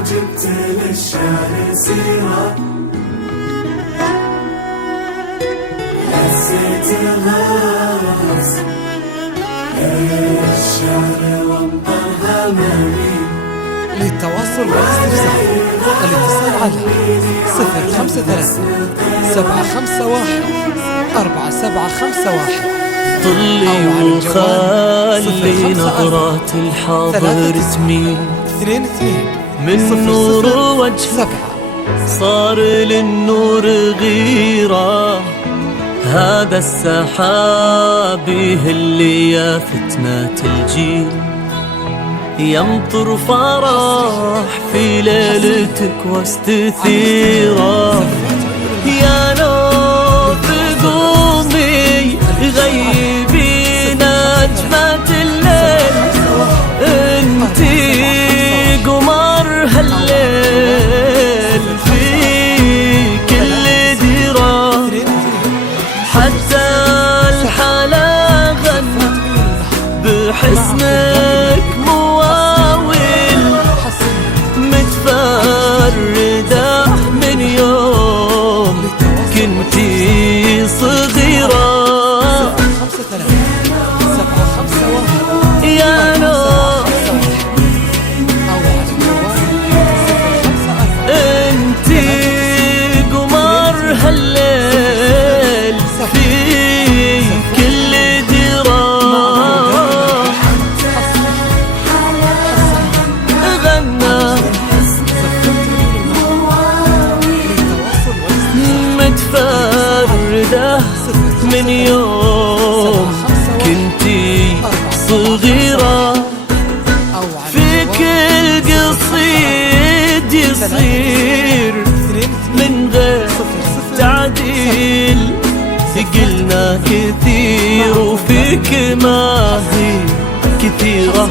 جبت للشعر سيرة، حسيت الغاز الشعر وانطرها مالي. للتواصل والاستفسار الاتصال على 053 751 4751. طلي وخلي نظرات الحاضر تميل 22 من نور وجهك، صار للنور غيرة. هذا السحاب يهل يا فتنة الجيل، يمطر فرح في ليلتك واستثيرة. يا نور قومي غيبي نجمة الليل، انتي قمر هالليل في كل ديرة. حتى الحلا غنت بحسنك مواويل، متفردة من يوم كنتي صغيرة. يا نور انتي قمر هالليل في كل ديرة. غنى متفردة من يوم كنتي صغيرة. في كل قصيد يصير من غير تعديل، قلنا كثير وفيك ما هي كثيرة.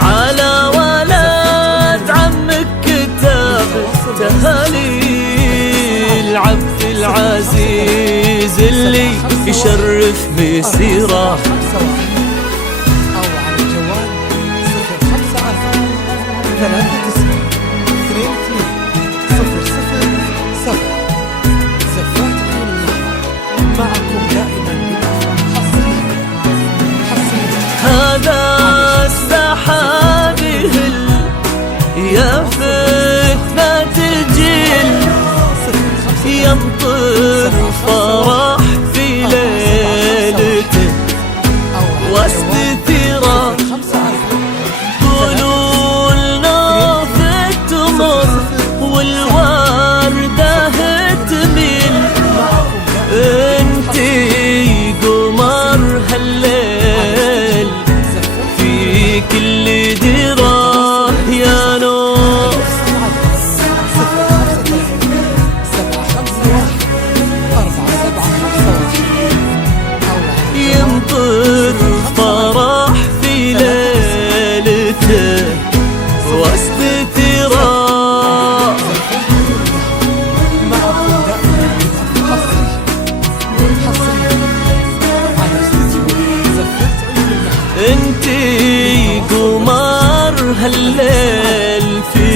على ولد عمك كتاب تهاليل، عبد العزيز اللي يشرف مسيرة. أو على الجوال 054 93 22 007. زفات عين النهر معكم دائما بالأفراح. حصريا هذا السحاب يهل يا فتنة الجيل، يمطر فرح في ليلته واستثيرة. قولوا النوف تمر والوردة تميل، انتي قمر هالليل في كل ديرة. يا نور يمطر فرح في ليلته واستثيرة. انتي قمر هالليل في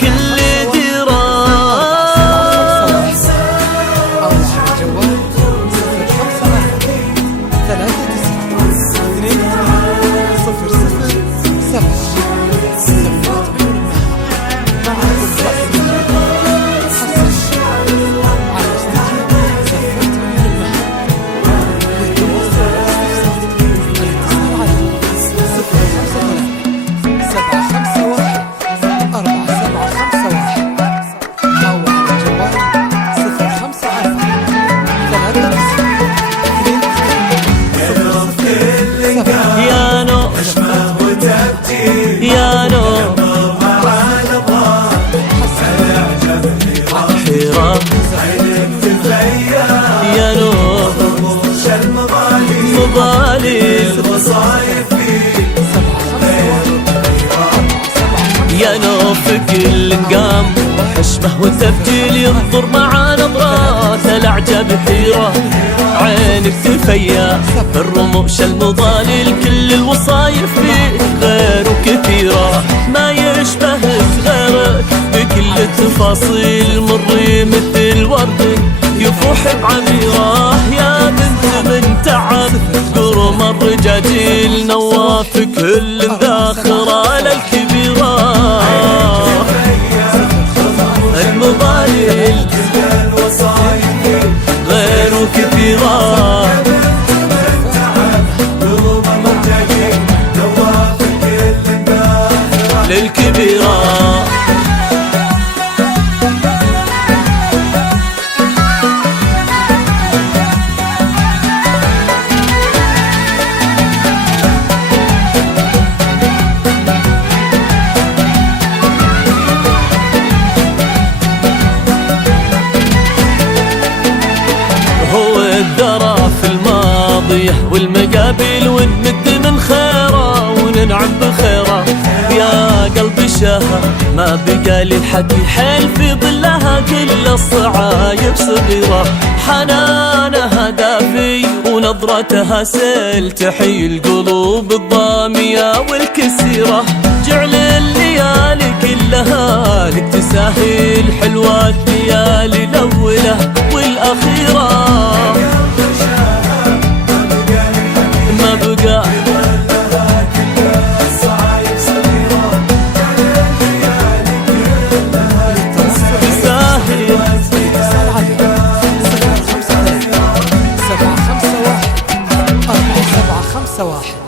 كل ديرة. أو على الجوال 054 93 00 7. زفات عيون النهر معكم دائما حصريا على استديو زفات عيون النهر. للتواصل والاستفسار الاتصال على 053 751 4751. أو على الجوال 054 93 يا نور يا نور حيرة. يا نور مبالي يا نور في كل مقام حشمه وتبجيل ينظر مع نظرات الأعجاب حيرة. عينك تفيا الرموش المضالل كل الوصايف فيك غير كثيرة. ما يشبهك غيرك بكل التفاصيل مري مثل ورد يفوح بعميرة. يا بنت من تعب قرم الرجاجيل نوافك كل ذاخرة للكبيرة. المضالل غير كثيرة للكبيرة. هو الدرى في الماضية والمقابل ونمد من خيره وننعم بخيره. يا قلبي شاها ما بقى لي الحكي حيل في ظلها كل الصعايب صغيرة. حنانها دافي ونظرتها سيل تحيي القلوب الضامية والكسيرة. جعل الليالي كلها لك تساهل حلوة الليالي لو